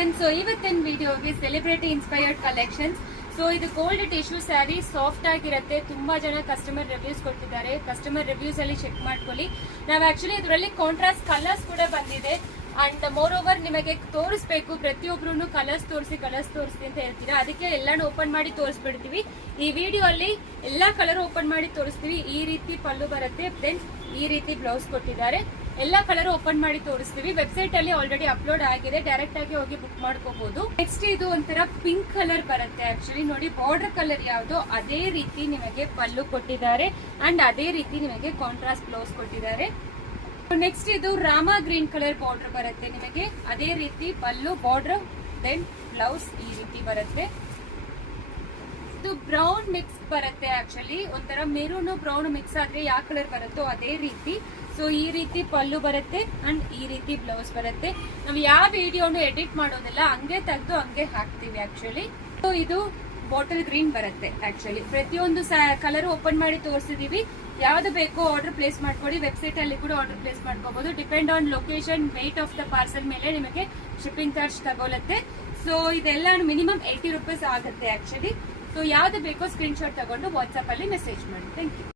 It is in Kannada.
ಎವ್ರಿವನ್. ಸೊ ಇವತ್ತಿನ ವಿಡಿಯೋಗೆ ಸೆಲೆಬ್ರಿಟಿ ಇನ್ಸ್ಪೈರ್ಡ್ ಕಲೆಕ್ಷನ್ಸ್. ಸೊ ಇದು ಗೋಲ್ಡ್ ಟಿಶ್ಯೂ ಸ್ಯಾರಿ, ಸಾಫ್ಟ್ ಆಗಿರುತ್ತೆ. ತುಂಬಾ ಜನ ಕಸ್ಟಮರ್ ರಿವ್ಯೂಸ್ ಕೊಟ್ಟಿದ್ದಾರೆ. ಕಸ್ಟಮರ್ ರಿವ್ಯೂಸ್ ಅಲ್ಲಿ ಚೆಕ್ ಮಾಡ್ಕೊಳ್ಳಿ. ನಾವು ಆಕ್ಚುಲಿ ಇದರಲ್ಲಿ ಕಾಂಟ್ರಾಸ್ಟ್ ಕಲರ್ಸ್ ಕೂಡ ಬಂದಿದೆ. ಅಂಡ್ ಮೋರ್ ಓವರ್ ನಿಮಗೆ ತೋರಿಸ್ಬೇಕು, ಪ್ರತಿಯೊಬ್ರು ಕಲರ್ಸ್ ತೋರಿಸಿ ಅಂತ ಹೇಳ್ತೀರಾ. ಅದಕ್ಕೆ ಎಲ್ಲಾನು ಓಪನ್ ಮಾಡಿ ತೋರಿಸ್ಬಿಡ್ತೀವಿ. ಈ ವಿಡಿಯೋ ಅಲ್ಲಿ ಎಲ್ಲಾ ಕಲರ್ ಓಪನ್ ಮಾಡಿ ತೋರಿಸ್ತೀವಿ. ಈ ರೀತಿ ಪಲ್ಲು ಬರುತ್ತೆ, ದೆನ್ ಈ ರೀತಿ ಬ್ಲೌಸ್ ಕೊಟ್ಟಿದ್ದಾರೆ. ಎಲ್ಲಾ ಕಲರ್ ಓಪನ್ ಮಾಡಿ ತೋರಿಸ್ತೀವಿ. ವೆಬ್ಸೈಟ್ ಅಲ್ಲಿ ಆಲ್ರೆಡಿ ಅಪ್ಲೋಡ್ ಆಗಿದೆ, ಡೈರೆಕ್ಟ್ ಆಗಿ ಹೋಗಿ ಬುಕ್ ಮಾಡ್ಕೋಬಹುದು. ನೆಕ್ಸ್ಟ್ ಇದು ಒಂಥರ ಪಿಂಕ್ ಕಲರ್ ಬರುತ್ತೆ. ಆಕ್ಚುಲಿ ನೋಡಿ, ಬಾರ್ಡರ್ ಕಲರ್ ಯಾವ್ದು ಅದೇ ರೀತಿ ನಿಮಗೆ ಪಲ್ಲು ಕೊಟ್ಟಿದ್ದಾರೆ ಅಂಡ್ ಅದೇ ರೀತಿ ನಿಮಗೆ ಕಾಂಟ್ರಾಸ್ಟ್ ಬ್ಲೌಸ್ ಕೊಟ್ಟಿದ್ದಾರೆ. ನೆಕ್ಸ್ಟ್ ಇದು ರಾಮ ಗ್ರೀನ್ ಕಲರ್ ಬಾರ್ಡರ್ ಬರುತ್ತೆ ನಿಮಗೆ. ಅದೇ ರೀತಿ ಪಲ್ಲು, ಬಾರ್ಡರ್, ದೆನ್ ಬ್ಲೌಸ್ ಈ ರೀತಿ ಬರುತ್ತೆ. ಇದು ಬ್ರೌನ್ ಮಿಕ್ಸ್ ಬರುತ್ತೆ. ಆಕ್ಚುಲಿ ಒಂಥರ ಮೆರೂನ್ ಬ್ರೌನ್ ಮಿಕ್ಸ್ ಆದ್ರೆ ಯಾವ ಕಲರ್ ಬರುತ್ತೋ ಅದೇ ರೀತಿ. ಸೊ ಈ ರೀತಿ ಪಲ್ಲು ಬರುತ್ತೆ ಅಂಡ್ ಈ ರೀತಿ ಬ್ಲೌಸ್ ಬರುತ್ತೆ. ನಾವು ಯಾವ ವಿಡಿಯೋನು ಎಡಿಟ್ ಮಾಡೋದಿಲ್ಲ, ಹಂಗೆ ತೆಗೆದು ಹಂಗೆ ಹಾಕ್ತಿವಿ ಆಕ್ಚುಲಿ. ಸೊ ಇದು ಬಾಟಲ್ ಗ್ರೀನ್ ಬರುತ್ತೆ. ಆಕ್ಚುಲಿ ಪ್ರತಿಯೊಂದು ಕಲರ್ ಓಪನ್ ಮಾಡಿ ತೋರಿಸಿದೀವಿ. ಯಾವ್ದು ಬೇಕೋ ಆರ್ಡರ್ ಪ್ಲೇಸ್ ಮಾಡ್ಕೊಳ್ಳಿ. ವೆಬ್ಸೈಟ್ ಅಲ್ಲಿ ಕೂಡ ಆರ್ಡರ್ ಪ್ಲೇಸ್ ಮಾಡ್ಕೋಬಹುದು. Depend on location, weight of the parcel ಮೇಲೆ ನಿಮಗೆ ಶಿಪ್ಪಿಂಗ್ ಚಾರ್ಜ್ ತಗೊಳುತ್ತೆ. ಸೊ ಇದೆಲ್ಲ ಮಿನಿಮಮ್ 80 ರೂಪೀಸ್ ಆಗುತ್ತೆ ಆಕ್ಚುಲಿ. ಸೊ ಯಾವ್ದು ಬೇಕೋ ಸ್ಕ್ರೀನ್ ಶಾಟ್ ತಗೊಂಡು ವಾಟ್ಸ್ಆಪ್ ಅಲ್ಲಿ ಮೆಸೇಜ್ ಮಾಡಿ. Thank you.